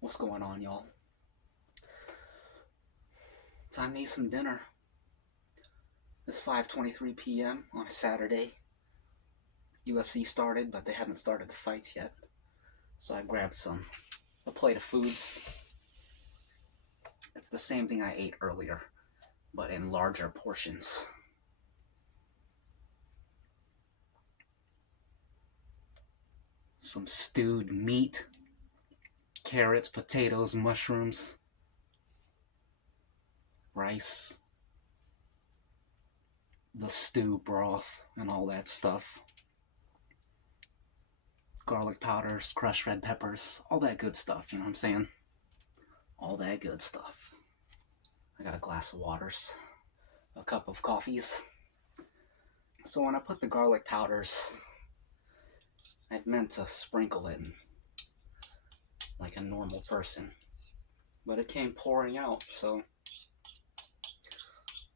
What's going on, y'all? Time to eat some dinner. It's 5:23 p.m. on a Saturday. UFC started, but they haven't started the fights yet. So I grabbed a plate of foods. It's the same thing I ate earlier, but in larger portions. Some stewed meat, carrots, potatoes, mushrooms, rice, the stew broth, and all that stuff. Garlic powders, crushed red peppers, all that good stuff, you know what I'm saying? All that good stuff. I got a glass of waters, a cup of coffees. So when I put the garlic powders, I meant to sprinkle it like a normal person, but it came pouring out, so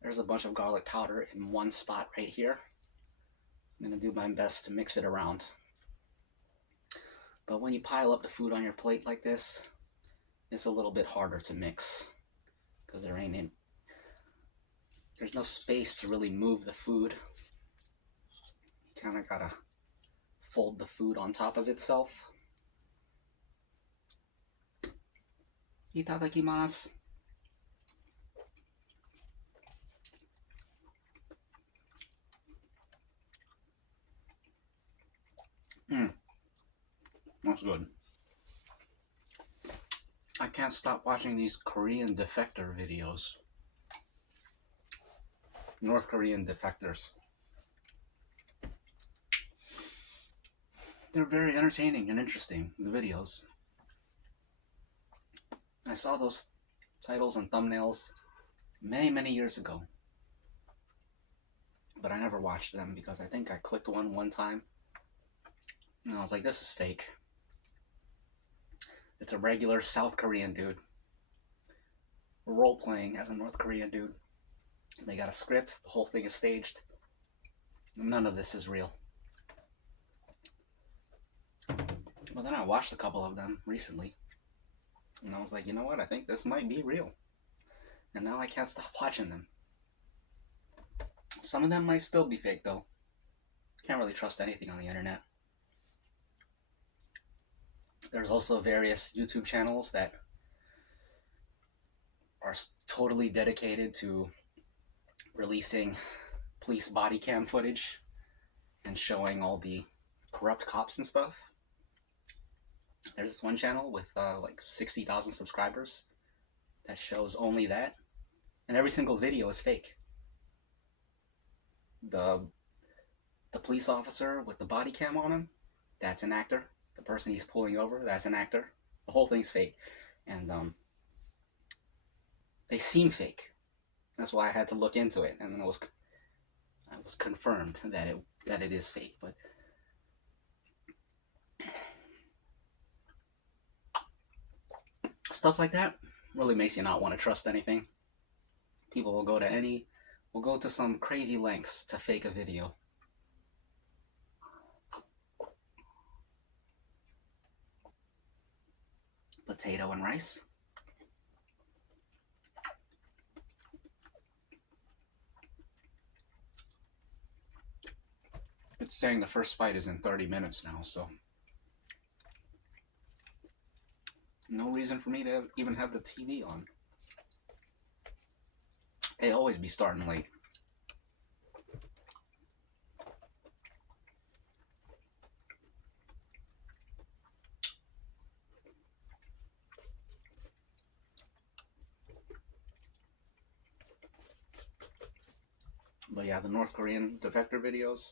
there's a bunch of garlic powder in one spot right here. I'm gonna do my best to mix it around. But when you pile up the food on your plate like this, it's a little bit harder to mix because there's no space to really move the food. You kind of gotta fold the food on top of itself. Itadakimasu. That's good. I can't stop watching these Korean defector videos. North Korean defectors. They're very entertaining and interesting, the videos. I saw those titles and thumbnails many years ago, but I never watched them because I think I clicked one time and I was like, this is fake. It's a regular South Korean dude role-playing as a North Korean dude. They got a script, the whole thing is staged. None of this is real. But then I watched a couple of them recently, and I was like, you know what, I think this might be real. And now I can't stop watching them. Some of them might still be fake, though. Can't really trust anything on the internet. There's also various YouTube channels that are totally dedicated to releasing police body cam footage and showing all the corrupt cops and stuff. There's this one channel with like 60,000 subscribers that shows only that, and every single video is fake. The police officer with the body cam on him, that's an actor. The person he's pulling over, that's an actor. The whole thing's fake, and they seem fake. That's why I had to look into it, and then I was confirmed that it is fake. But stuff like that really makes you not want to trust anything. People will go to some crazy lengths to fake a video. Potato and rice. It's saying the first fight is in 30 minutes now, so no reason for me to even have the TV on. They always be starting late. But yeah, the North Korean defector videos,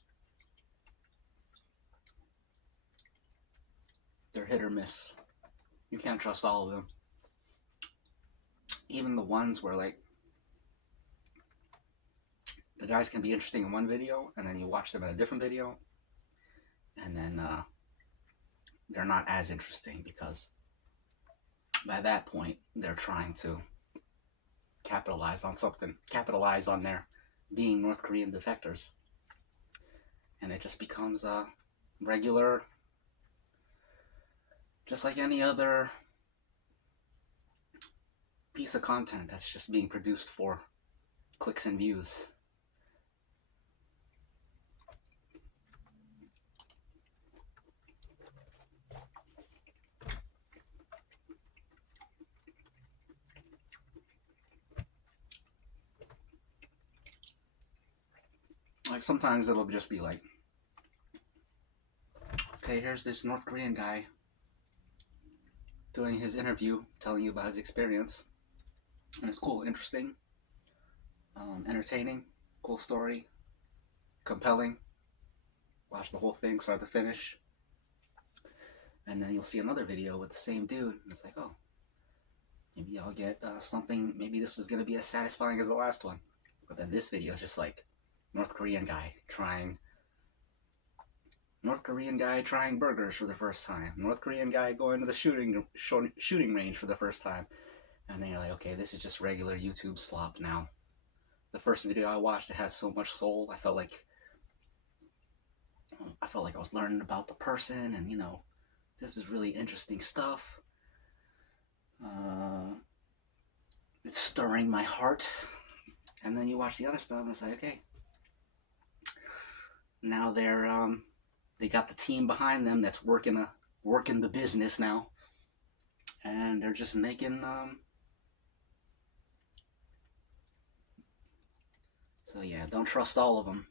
they're hit or miss. You can't trust all of them. Even the ones where like the guys can be interesting in one video, and then you watch them in a different video, and then they're not as interesting because by that point they're trying to capitalize on something, capitalize on their being North Korean defectors, and it just becomes a regular, just like any other piece of content that's just being produced for clicks and views. Like sometimes it'll just be like, okay, here's this North Korean guy doing his interview, telling you about his experience. And it's cool, interesting, entertaining, cool story, compelling. Watch the whole thing, start to finish. And then you'll see another video with the same dude. And it's like, oh, maybe I'll get something, maybe this is going to be as satisfying as the last one. But then this video is just like, North Korean guy trying burgers for the first time. North Korean guy going to the shooting range for the first time. And then you're like, okay, this is just regular YouTube slop now. The first video I watched, it had so much soul. I felt like I was learning about the person, and this is really interesting stuff. It's stirring my heart. And then you watch the other stuff, and it's like, okay, now they got the team behind them that's working the business now, and they're just making so yeah, don't trust all of them.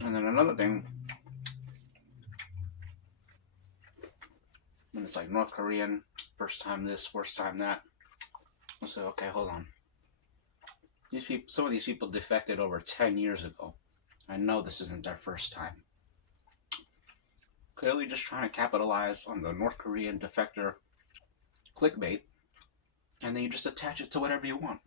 And then another thing, when it's like North Korean, first time this, first time that, I said, okay, hold on. Some of these people defected over 10 years ago. I know this isn't their first time. Clearly just trying to capitalize on the North Korean defector clickbait, and then you just attach it to whatever you want.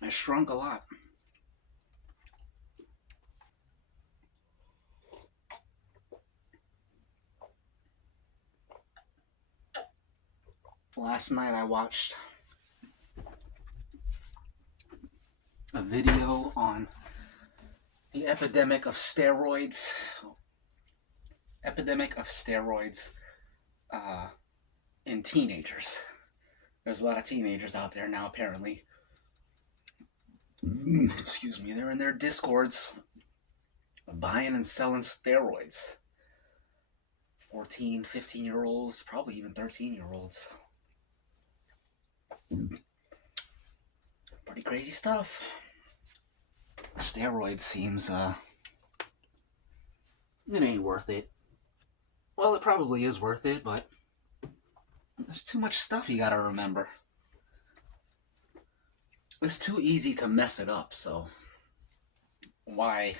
I shrunk a lot. Last night I watched a video on the epidemic of steroids. In teenagers. There's a lot of teenagers out there now, apparently. Excuse me, they're in their discords buying and selling steroids. 14, 15-year-olds, probably even 13-year-olds. Pretty crazy stuff. Steroids seems, it ain't worth it. Well, it probably is worth it, but there's too much stuff you gotta remember. It's too easy to mess it up, so why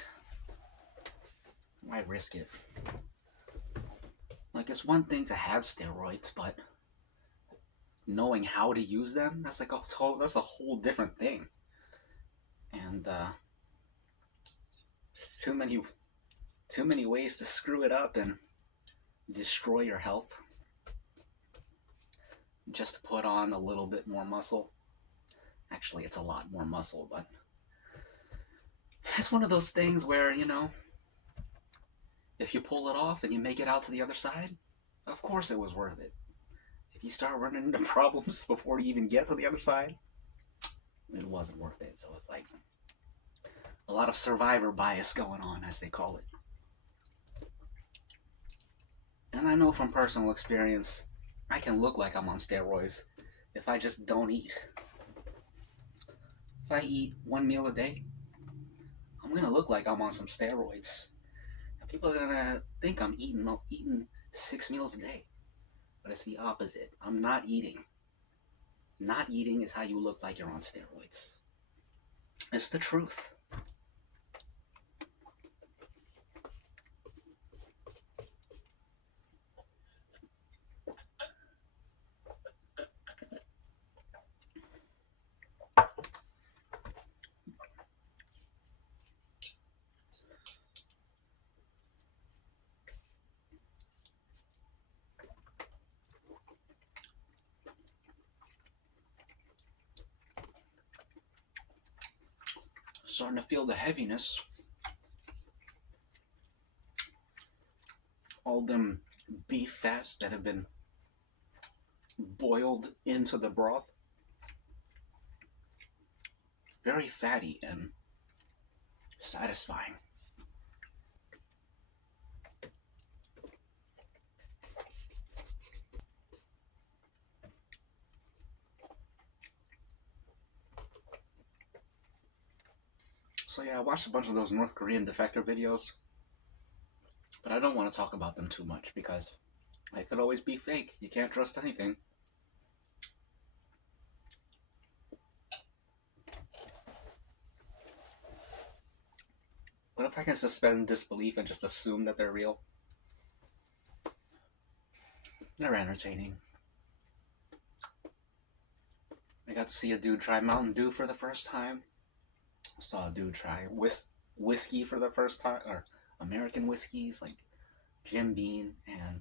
risk it? Like, it's one thing to have steroids, but knowing how to use them, that's a whole different thing. And there's too many ways to screw it up and destroy your health just to put on a little bit more muscle. Actually, it's a lot more muscle, but it's one of those things where, if you pull it off and you make it out to the other side, of course it was worth it. If you start running into problems before you even get to the other side, it wasn't worth it. So it's like a lot of survivor bias going on, as they call it. And I know from personal experience, I can look like I'm on steroids if I just don't eat. If I eat one meal a day, I'm going to look like I'm on some steroids. And people are going to think I'm eating 6 meals a day. But it's the opposite. I'm not eating. Not eating is how you look like you're on steroids. It's the truth. Starting to feel the heaviness. All them beef fats that have been boiled into the broth. Very fatty and satisfying. So yeah, I watched a bunch of those North Korean defector videos, but I don't want to talk about them too much because they could always be fake. You can't trust anything. What if I can suspend disbelief and just assume that they're real? They're entertaining. I got to see a dude try Mountain Dew for the first time. I saw a dude try whiskey for the first time, or American whiskeys like Jim Beam and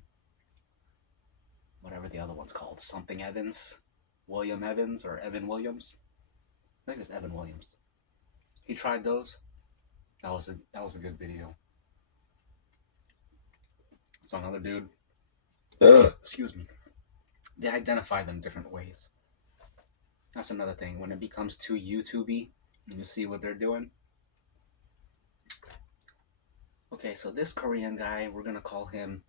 whatever the other one's called, something Evans, William Evans or Evan Williams. I think it's Evan Williams. He tried those. That was a good video. It's another dude. Excuse me. They identify them different ways. That's another thing. When it becomes too YouTube-y and you see what they're doing. Okay, so this Korean guy, we're gonna call him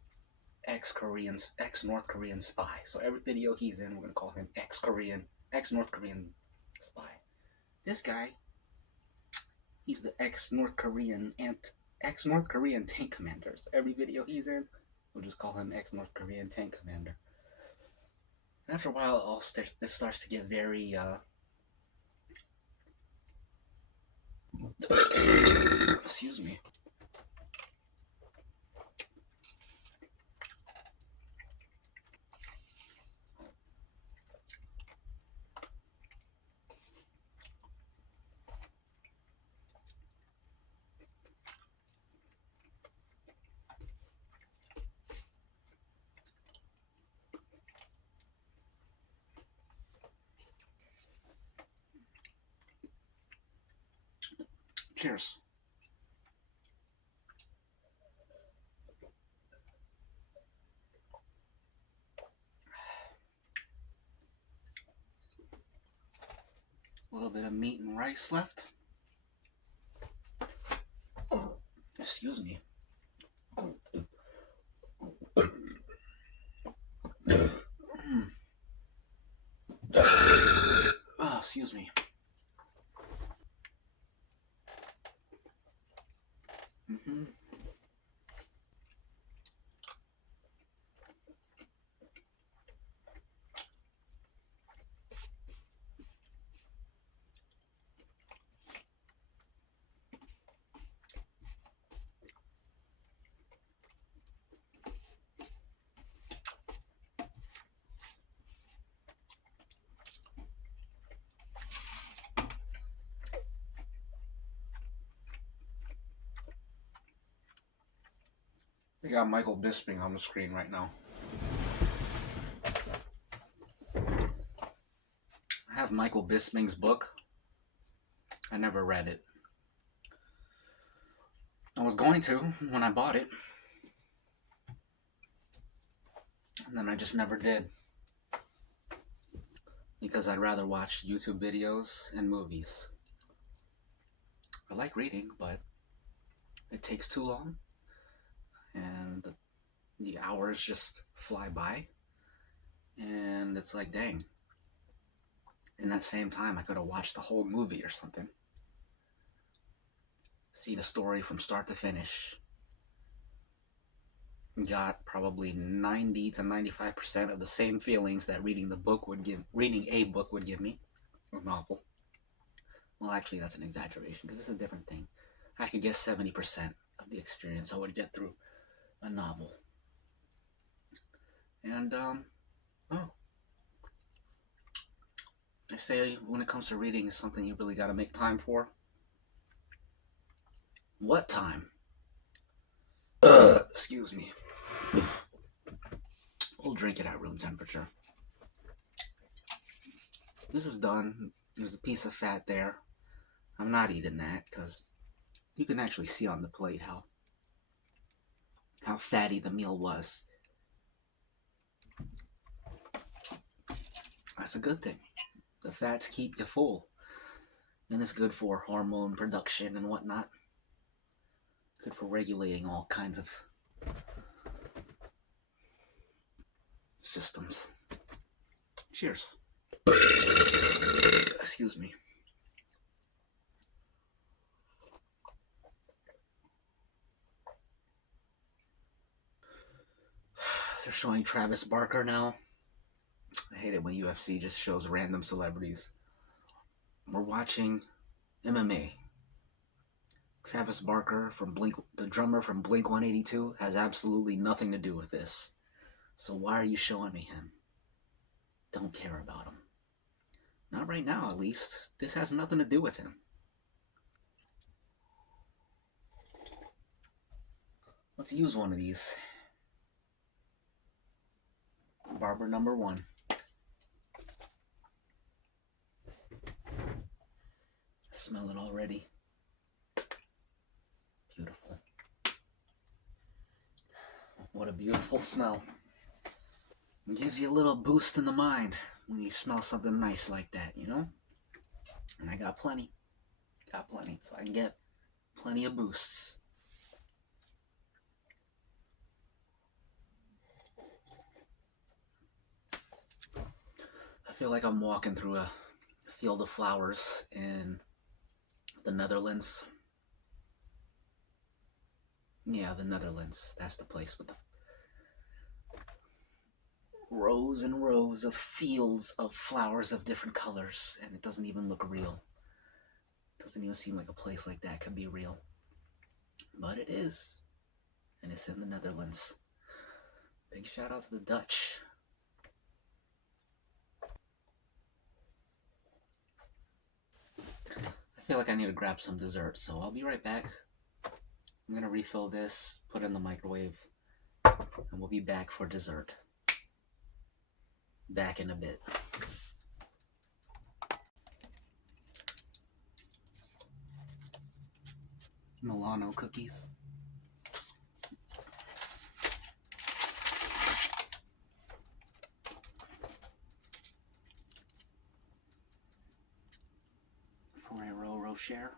ex-North Korean spy. So every video he's in, we're gonna call him ex-North Korean spy. This guy, he's the ex-North Korean tank commander. So every video he's in, we'll just call him ex-North Korean tank commander. And after a while, it starts to get very excuse me. Cheers. A little bit of meat and rice left. Excuse me. Oh, excuse me. They got Michael Bisping on the screen right now. I have Michael Bisping's book. I never read it. I was going to when I bought it. And then I just never did. Because I'd rather watch YouTube videos and movies. I like reading, but it takes too long. And the hours just fly by. And it's like, dang. In that same time, I could have watched the whole movie or something. Seen a story from start to finish. Got probably 90 to 95% of the same feelings that reading a book would give me. A novel. Well, actually, that's an exaggeration because it's a different thing. I could get 70% of the experience I would get through a novel. And, I say when it comes to reading, it's something you really got to make time for. What time? Excuse me. We'll drink it at room temperature. This is done. There's a piece of fat there. I'm not eating that because you can actually see on the plate how fatty the meal was. That's a good thing. The fats keep you full, and it's good for hormone production and whatnot. Good for regulating all kinds of systems. Cheers. Excuse me. They're showing Travis Barker now. I hate it when UFC just shows random celebrities. We're watching MMA. Travis Barker from the drummer from Blink 182, has absolutely nothing to do with this. So why are you showing me him? Don't care about him. Not right now, at least. This has nothing to do with him. Let's use one of these. Barber number 1. Smell it already. Beautiful. What a beautiful smell. It gives you a little boost in the mind when you smell something nice like that, you know? And I got plenty. So I can get plenty of boosts. I feel like I'm walking through a field of flowers in the Netherlands. Yeah, the Netherlands. That's the place with the rows and rows of fields of flowers of different colors, and it doesn't even look real. It doesn't even seem like a place like that can be real. But it is. And it's in the Netherlands. Big shout out to the Dutch. I feel like I need to grab some dessert, so I'll be right back. I'm gonna refill this, put it in the microwave, and we'll be back for dessert. Back in a bit. Milano cookies. Ferrero Rocher.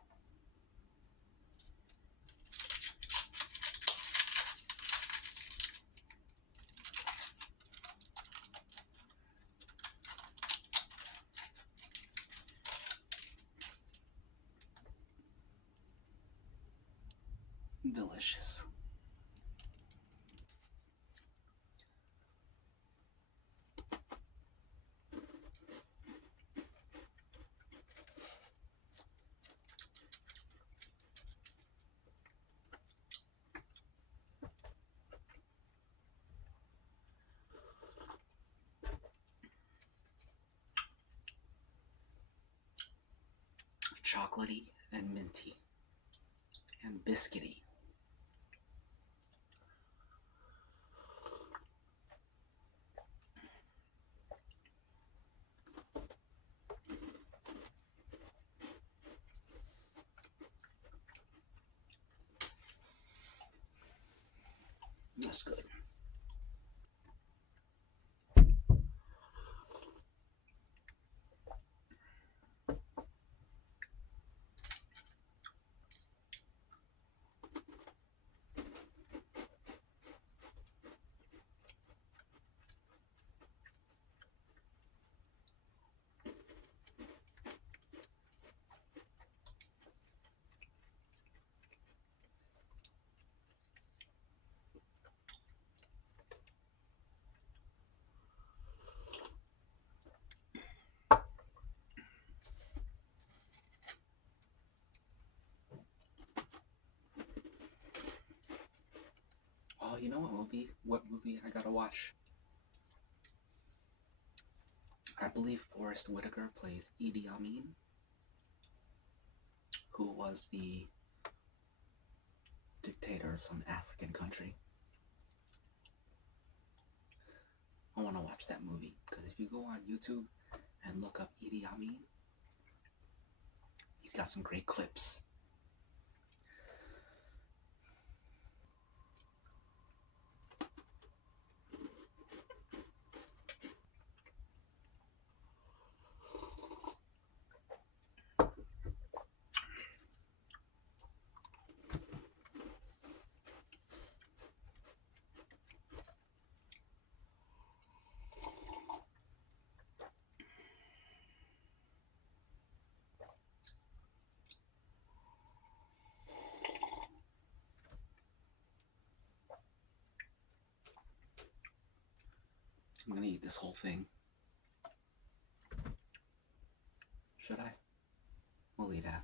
Delicious. Chocolatey and minty and biscuity. That's good. Oh, you know what movie? What movie I gotta watch? I believe Forrest Whitaker plays Idi Amin, who was the dictator of some African country. I want to watch that movie because if you go on YouTube and look up Idi Amin, He's got some great clips. I'm gonna eat this whole thing. Should I? We'll eat half.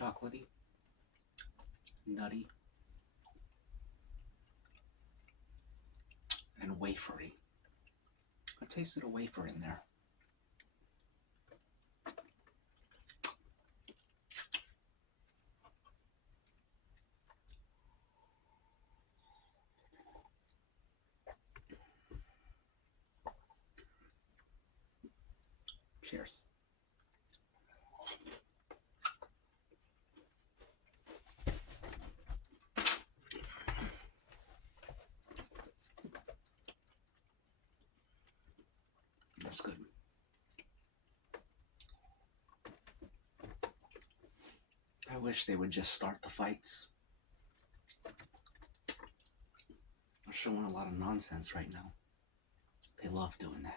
Chocolatey, nutty, and wafery. I tasted a wafer in there. Cheers. That's good. I wish they would just start the fights. They're showing a lot of nonsense right now. They love doing that.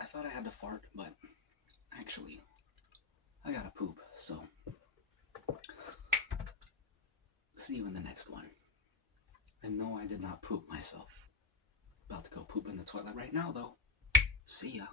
I thought I had to fart, but actually, I gotta poop, so see you in the next one. And no, I did not poop myself. About to go poop in the toilet right now, though. See ya.